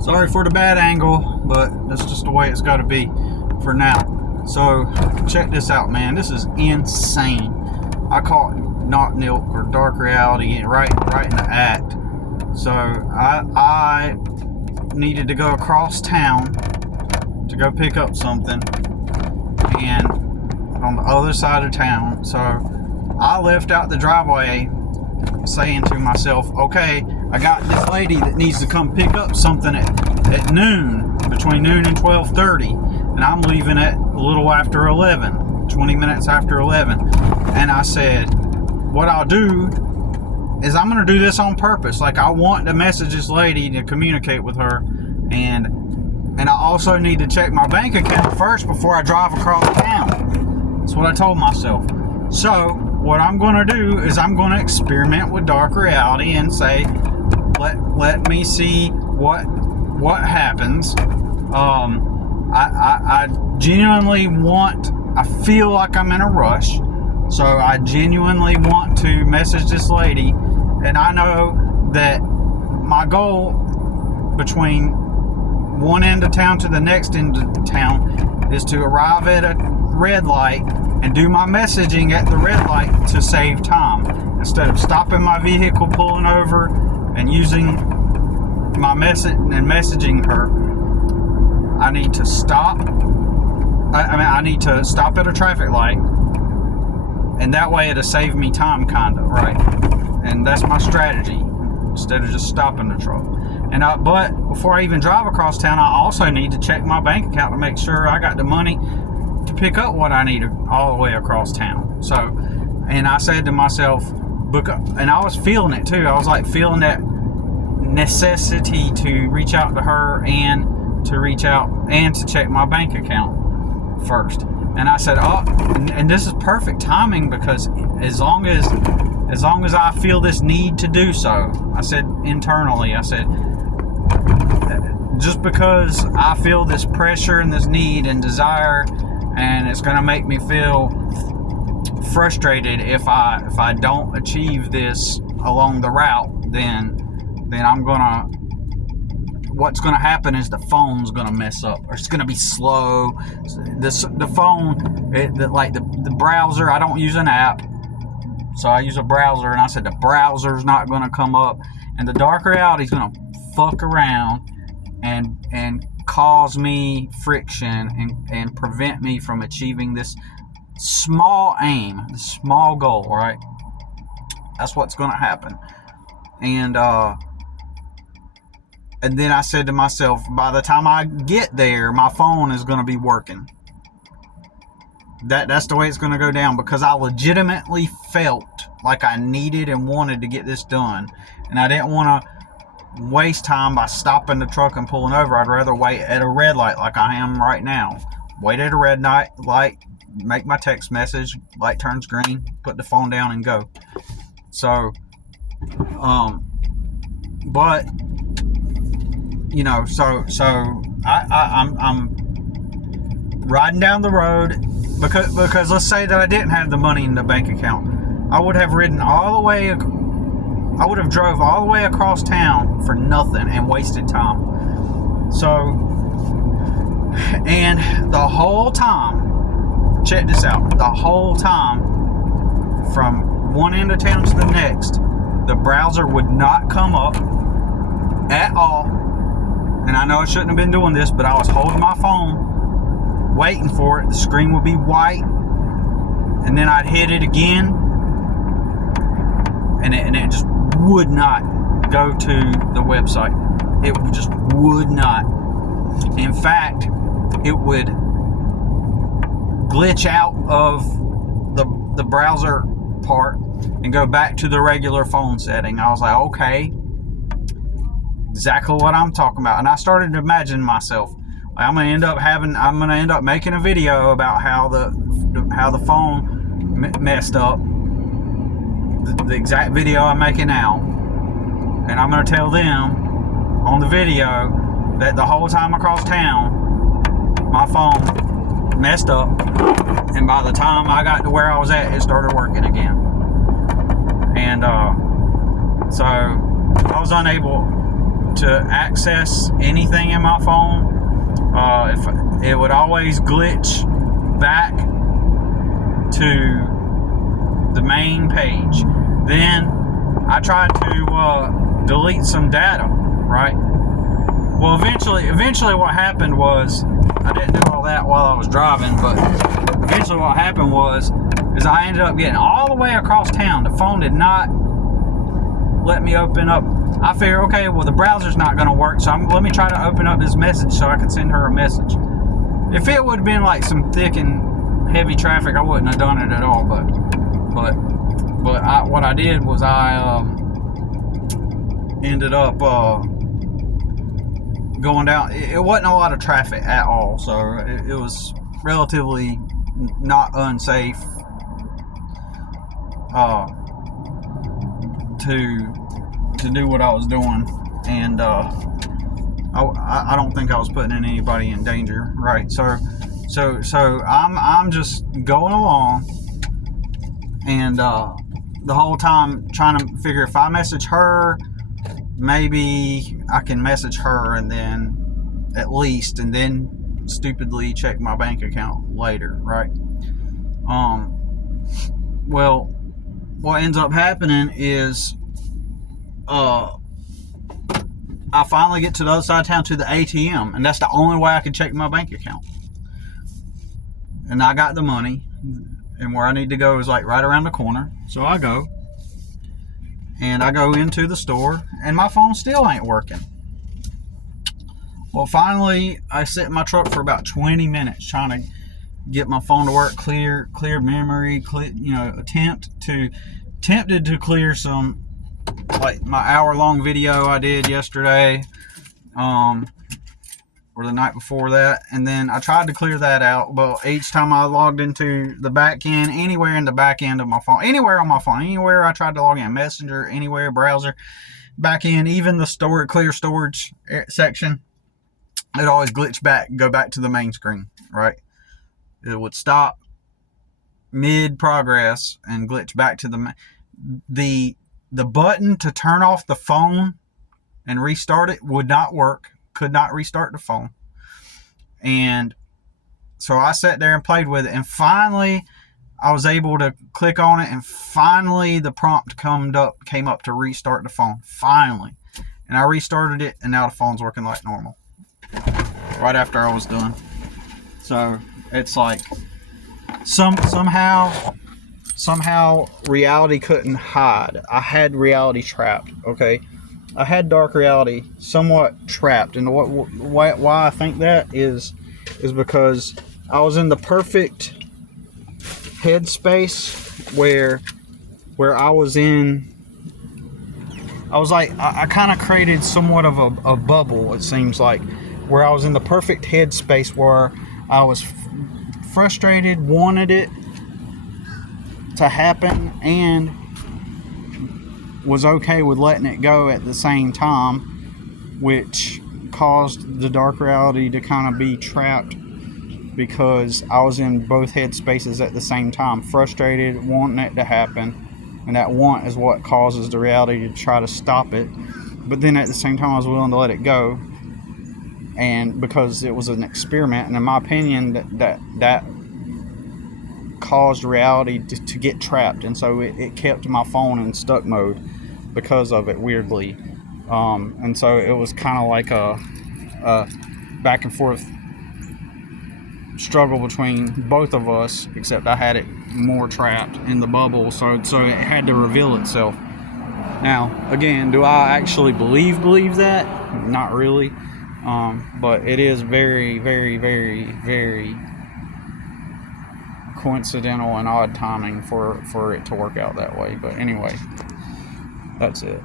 Sorry for the bad angle, but that's just the way it's got to be for now. So check this out, man. This is insane. I caught Not Nilk or Dark Reality right in the act. So I needed to go across town to go pick up something, and on the other side of town. So I left out the driveway saying to myself, okay, I got this lady that needs to come pick up something at noon, between noon and 12:30, and I'm leaving at a little after 11, 20 minutes after 11. And I said, what I'll do is I'm going to do this on purpose. Like, I want to message this lady to communicate with her, and I also need to check my bank account first before I drive across town. That's what I told myself. So what I'm going to do is I'm going to experiment with Dark Reality and say, let me see what happens. I genuinely I feel like I'm in a rush, so I genuinely want to message this lady, and I know that my goal between one end of town to the next end of town is to arrive at a red light and do my messaging at the red light to save time, instead of stopping my vehicle, pulling over, and using my message and messaging her. I need to stop. I need to stop at a traffic light, and that way it'll save me time, kinda, right? And that's my strategy, instead of just stopping the truck. And but before I even drive across town, I also need to check my bank account to make sure I got the money to pick up what I need all the way across town. So, and I said to myself, and I was feeling it too. I was like feeling that necessity to reach out to her and to reach out and to check my bank account first. And I said, oh, and this is perfect timing, because as long as I feel this need to do so, I said internally, I said, just because I feel this pressure and this need and desire, and it's going to make me feel frustrated if I don't achieve this along the route, then I'm gonna, what's gonna happen is the phone's gonna mess up, or it's gonna be slow. The phone, the browser, I don't use an app, so I use a browser, and I said the browser's not gonna come up, and the Dark Reality's gonna fuck around and cause me friction and prevent me from achieving this small aim, this small goal, right? That's what's gonna happen. And then I said to myself, by the time I get there, my phone is going to be working. That's the way it's going to go down, because I legitimately felt like I needed and wanted to get this done. And I didn't want to waste time by stopping the truck and pulling over. I'd rather wait at a red light like I am right now. Wait at a red light, make my text message, light turns green, put the phone down and go. So, but... you know, so I'm riding down the road, because let's say that I didn't have the money in the bank account, I would have drove all the way across town for nothing and wasted time. So, and the whole time, check this out, the whole time from one end of town to the next, the browser would not come up at all. And I know I shouldn't have been doing this, but I was holding my phone, waiting for it. The screen would be white, and then I'd hit it again, and it just would not go to the website. It just would not. In fact, it would glitch out of the browser part and go back to the regular phone setting. I was like, okay. Exactly what I'm talking about. And I started to imagine myself, I'm gonna end up making a video about how the phone messed up, the exact video I'm making now, and I'm gonna tell them on the video that the whole time across town my phone messed up, and by the time I got to where I was at, it started working again. And so I was unable to access anything in my phone, if it would always glitch back to the main page. Then I tried to delete some data, right? Well, eventually what happened was, I didn't do all that while I was driving, but eventually what happened was I ended up getting all the way across town. The phone did not let me open up. I figured, okay, well, the browser's not going to work, so let me try to open up this message so I can send her a message. If it would have been like some thick and heavy traffic, I wouldn't have done it at all. But what I did was I ended up going down. It wasn't a lot of traffic at all, so it was relatively not unsafe to do what I was doing, and I don't think I was putting anybody in danger, right? So I'm just going along, and the whole time trying to figure, if I message her, maybe I can message her and then stupidly check my bank account later, right? Well, what ends up happening is I finally get to the other side of town to the ATM, and that's the only way I can check my bank account. And I got the money, and where I need to go is like right around the corner. So I go, and I go into the store, and my phone still ain't working. Well, finally, I sit in my truck for about 20 minutes trying to get my phone to work, clear memory, tempted to clear some, like my hour-long video I did yesterday, or the night before that, and then I tried to clear that out, but each time I logged into the back end, anywhere in the back end of my phone, anywhere on my phone, anywhere I tried to log in, Messenger, anywhere, browser, back end, even the clear storage section, it always glitched back, go back to the main screen, right? It would stop mid-progress and glitch back to the button to turn off the phone and restart it would not work, could not restart the phone. And so I sat there and played with it, and finally I was able to click on it, and finally the prompt came up to restart the phone, finally. And I restarted it, and now the phone's working like normal right after I was done. So it's like somehow reality couldn't hide. I had reality trapped, okay? I had dark reality somewhat trapped, and why I think that is because I was in the perfect headspace where I was like, I kind of created somewhat of a bubble, it seems like, where I was in the perfect headspace where I was frustrated, wanted it to happen, and was okay with letting it go at the same time, which caused the dark reality to kind of be trapped because I was in both headspaces at the same time, frustrated, wanting it to happen, and that want is what causes the reality to try to stop it, but then at the same time I was willing to let it go, and because it was an experiment, and in my opinion that caused reality to get trapped, and so it kept my phone in stuck mode because of it, weirdly, and so it was kind of like a back and forth struggle between both of us, except I had it more trapped in the bubble, so it had to reveal itself. Now again, do I actually believe that? Not really, but it is very, very, very, very coincidental and odd timing for it to work out that way. But anyway, that's it.